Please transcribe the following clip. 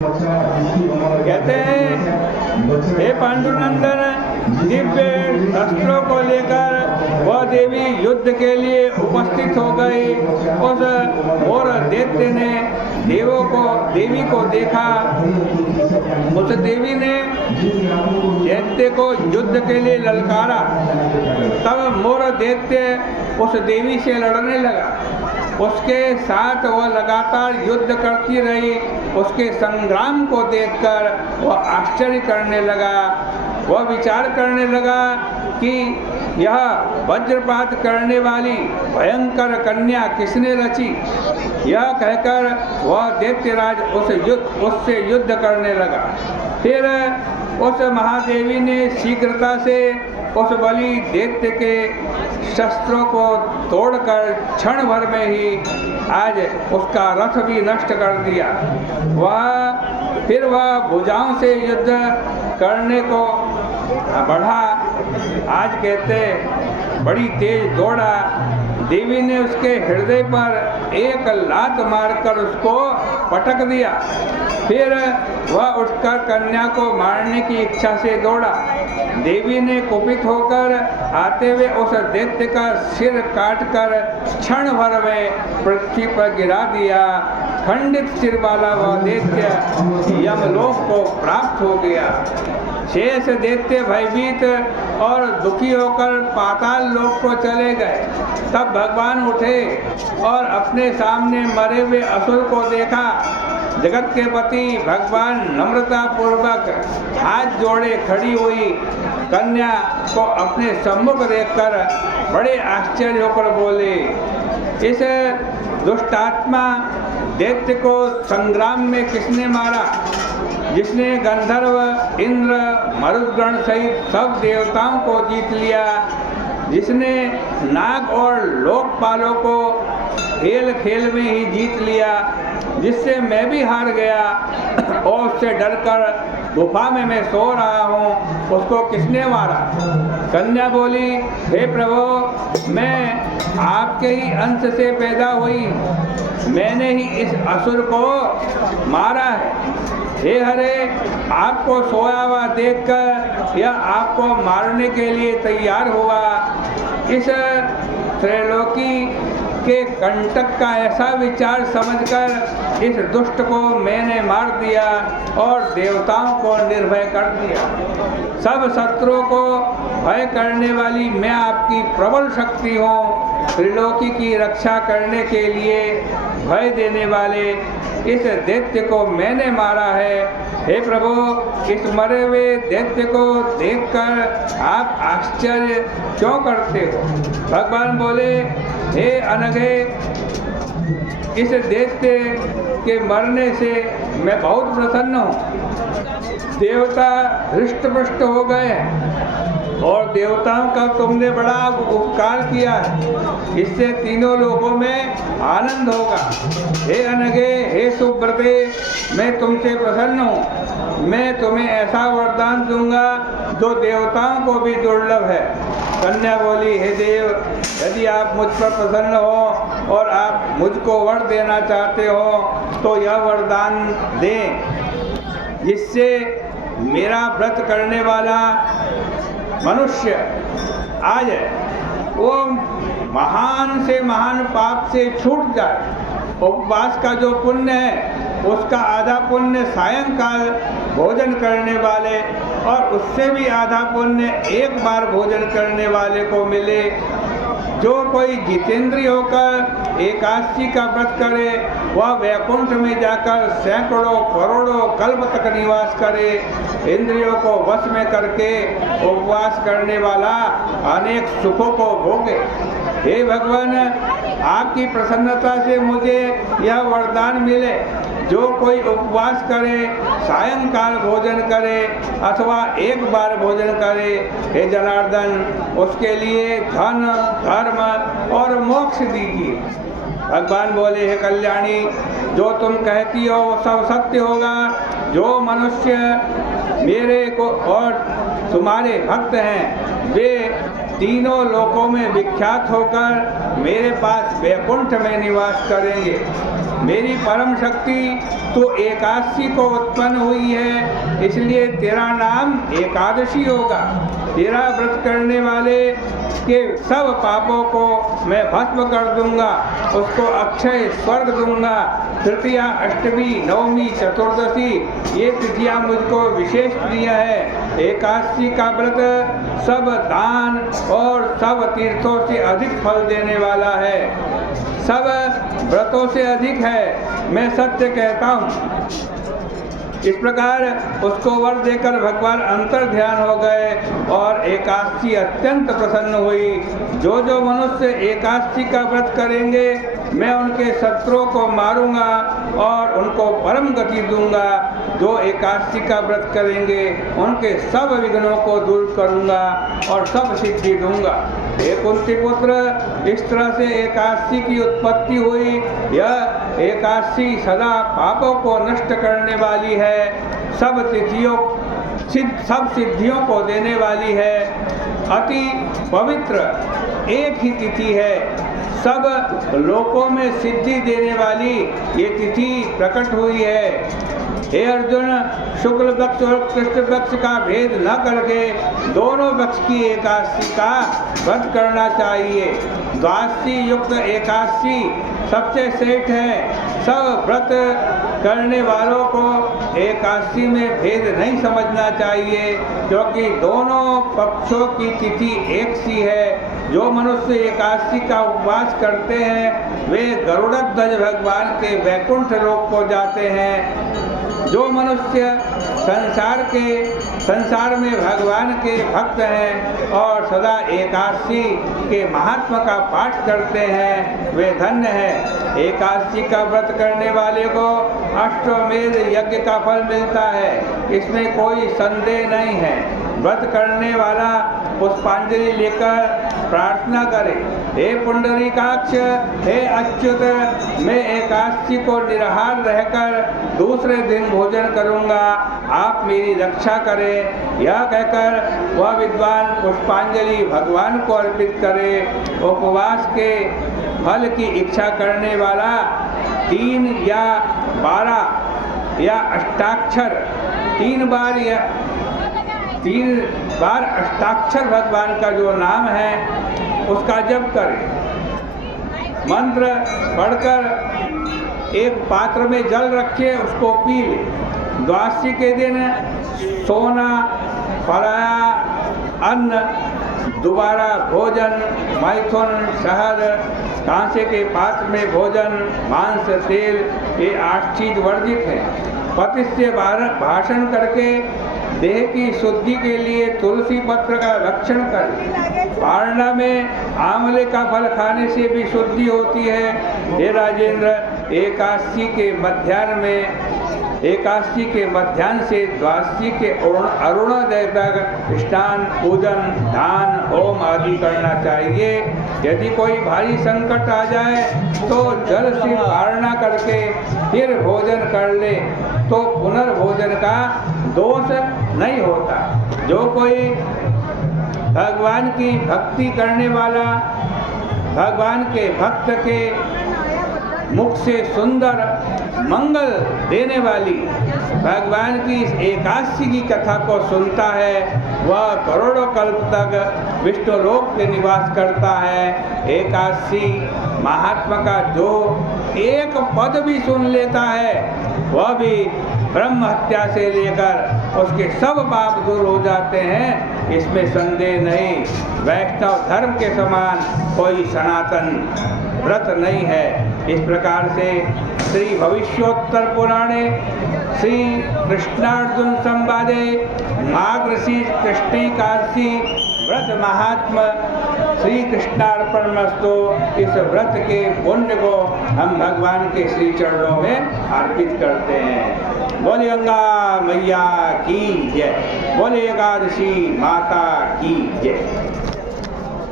कहते हैं हे पांडुनंदन, दिव्य शस्त्रों को लेकर वह देवी युद्ध के लिए उपस्थित हो गई। उस मोर दैत्य ने देवी को देखा। उस देवी ने दैत्य को युद्ध के लिए ललकारा। तब मोर दैत्य उस देवी से लड़ने लगा। उसके साथ वह लगातार युद्ध करती रही। उसके संग्राम को देखकर वह आश्चर्य करने लगा। वह विचार करने लगा कि यह वज्रपात करने वाली भयंकर कन्या किसने रची। यह कहकर वह दैत्यराज उससे युद्ध करने लगा। फिर उस महादेवी ने शीघ्रता से उस बलि दैत्य के शस्त्रों को तोड़कर क्षण भर में ही आज उसका रथ भी नष्ट कर दिया। फिर वह भुजाओं से युद्ध करने को बढ़ा। आज कहते बड़ी तेज दौड़ा। देवी ने उसके हृदय पर एक लात मारकर उसको पटक दिया। फिर वह उठकर कन्या को मारने की इच्छा से दौड़ा। देवी ने कुपित होकर आते हुए उस दैत्य का सिर काटकर क्षण भर में पृथ्वी पर गिरा दिया। खंडित सिर वाला वह दैत्य यमलोक को प्राप्त हो गया। शेष दैत्य भयभीत और दुखी होकर पाताल लोक को चले गए। तब भगवान उठे और अपने सामने मरे हुए असुर को देखा। जगत के पति भगवान नम्रता पूर्वक हाथ जोड़े खड़ी हुई कन्या को अपने सम्मुख देखकर बड़े आश्चर्य होकर बोले, इस दुष्टात्मा दैत्य को संग्राम में किसने मारा, जिसने गंधर्व इंद्र मरुदगण सहित सब देवताओं को जीत लिया, जिसने नाग और लोकपालों को खेल खेल में ही जीत लिया, जिससे मैं भी हार गया और उससे डरकर गुफा में मैं सो रहा हूँ, उसको किसने मारा। कन्या बोली, हे प्रभु, मैं आपके ही अंश से पैदा हुई, मैंने ही इस असुर को मारा है। हे हरे, आपको सोया हुआ देखकर यह आपको मारने के लिए तैयार हुआ। इस त्रैलोकी के कंटक का ऐसा विचार समझकर इस दुष्ट को मैंने मार दिया और देवताओं को निर्भय कर दिया। सब शत्रुओं को भय करने वाली मैं आपकी प्रबल शक्ति हूँ। त्रिलोकी की रक्षा करने के लिए भय देने वाले इस दैत्य को मैंने मारा है। हे प्रभु, इस मरे हुए दैत्य को देखकर आप आश्चर्य क्यों करते हो। भगवान बोले, हे अनघे, इस दैत्य के मरने से मैं बहुत प्रसन्न हूँ। देवता हृष्ट-पुष्ट हो गए हैं और देवताओं का तुमने बड़ा उपकार किया है, इससे तीनों लोगों में आनंद होगा। हे अनघे, हे सुब्रते, मैं तुमसे प्रसन्न हूँ। मैं तुम्हें ऐसा वरदान दूंगा जो देवताओं को भी दुर्लभ है। कन्या बोली, हे देव, यदि आप मुझ पर प्रसन्न हो और आप मुझको वर देना चाहते हो तो यह वरदान दें, जिससे मेरा व्रत करने वाला मनुष्य आज वो महान से महान पाप से छूट जाए। उपवास का जो पुण्य है उसका आधा पुण्य सायंकाल भोजन करने वाले और उससे भी आधा पुण्य एक बार भोजन करने वाले को मिले। जो कोई जितेंद्रिय होकर एकादशी का व्रत करे वह वैकुंठ में जाकर सैकड़ों करोड़ों कल्प तक निवास करे। इंद्रियों को वश में करके उपवास करने वाला अनेक सुखों को भोगे। हे भगवान, आपकी प्रसन्नता से मुझे यह वरदान मिले, जो कोई उपवास करे, सायंकाल भोजन करे अथवा एक बार भोजन करे, हे जनार्दन, उसके लिए धन, धर्म और मोक्ष दीजिए। भगवान बोले, हे कल्याणी, जो तुम कहती हो वो सब सत्य होगा। जो मनुष्य मेरे को और तुम्हारे भक्त हैं वे तीनों लोकों में विख्यात होकर मेरे पास वैकुंठ में निवास करेंगे। मेरी परम शक्ति तो एकादशी को उत्पन्न हुई है, इसलिए तेरा नाम एकादशी होगा। तेरा व्रत करने वाले के सब पापों को मैं भस्म कर दूंगा, उसको अक्षय स्वर्ग दूंगा। तृतीया, अष्टमी, नवमी, चतुर्दशी ये तिथियां मुझको विशेष प्रिय है। एकादशी का व्रत सब दान और सब तीर्थों से अधिक फल देने वाला है, सब व्रतों से अधिक है, मैं सत्य कहता हूँ। इस प्रकार उसको वर देकर भगवान अंतर ध्यान हो गए और एकादशी अत्यंत प्रसन्न हुई। जो जो मनुष्य एकादशी का व्रत करेंगे मैं उनके शत्रुओं को मारूंगा और उनको परम गति दूंगा। जो एकादशी का व्रत करेंगे उनके सब विघ्नों को दूर करूंगा और सब सिद्धि दूंगा। हे कुंती पुत्र, इस तरह से एकादशी की उत्पत्ति हुई। यह एकादशी सदा पापों को नष्ट करने वाली है, सब तिथियों सब सिद्धियों को देने वाली है, अति पवित्र एक ही तिथि है, सब लोकों में सिद्धि देने वाली ये तिथि प्रकट हुई है। हे अर्जुन, शुक्ल पक्ष और कृष्ण पक्ष का भेद न करके दोनों पक्ष की एकादशी का व्रत करना चाहिए। द्वादशी युक्त एकादशी सबसे श्रेष्ठ है। सब व्रत करने वालों को एकादशी में भेद नहीं समझना चाहिए, क्योंकि दोनों पक्षों की तिथि एक सी है। जो मनुष्य एकादशी का उपवास करते हैं वे गरुड़ध्वज भगवान के वैकुंठ लोक को जाते हैं। जो मनुष्य संसार में भगवान के भक्त हैं और सदा एकादशी के महात्मा का पाठ करते हैं वे धन्य हैं। एकादशी का व्रत करने वाले को अश्वमेध यज्ञ का फल मिलता है, इसमें कोई संदेह नहीं है। व्रत करने वाला पुष्पांजलि लेकर प्रार्थना करे, हे पुंडरीकाक्ष, हे अच्युत, मैं एकादशी को निराहार रहकर दूसरे दिन भोजन करूंगा, आप मेरी रक्षा करें। यह कहकर वह विद्वान पुष्पांजलि भगवान को अर्पित करे। उपवास के फल की इच्छा करने वाला 3 या 12 या अष्टाक्षर 3 बार अष्टाक्षर भगवान का जो नाम है उसका जप करें। मंत्र पढ़कर एक पात्र में जल रखे, उसको पी ले। द्वादशी के दिन सोना, फलाया, अन्न, दोबारा भोजन, मैथुन, शहद, कांसे के पात्र में भोजन, मांस, तेल, ये 8 चीज वर्जित है। पति से भाषण करके देह की शुद्धि के लिए तुलसी पत्र का रक्षण कर। पारणा में आंवले का फल खाने से भी शुद्धि होती है। हे राजेंद्र, एकादशी के मध्याह्न से द्वादशी के अरुणोदय तक स्नान, पूजन, दान, होम आदि करना चाहिए। यदि कोई भारी संकट आ जाए तो जल से पारणा करके फिर भोजन कर ले तो पुनर्भोजन का दोष नहीं होता। जो कोई भगवान की भक्ति करने वाला भगवान के भक्त के मुख से सुंदर मंगल देने वाली भगवान की इस एकादशी की कथा को सुनता है, वह करोड़ों कल्प तक विष्णुलोक में निवास करता है। एकादशी महात्मा का जो एक पद भी सुन लेता है वह भी ब्रह्म हत्या से लेकर उसके सब पाप दूर हो जाते हैं, इसमें संदेह नहीं। वैष्णव धर्म के समान कोई सनातन व्रत नहीं है। इस प्रकार से श्री भविष्योत्तर पुराणे श्री कृष्णार्जुन संवादे माघ-ऋषि कृष्णेकादशी व्रत महात्मा श्री कृष्णार्पणमस्तु। इस व्रत के पुण्य को हम भगवान के श्री चरणों में अर्पित करते हैं। बोले गंगा मैया की जय, बोले एकादशी माता की जय।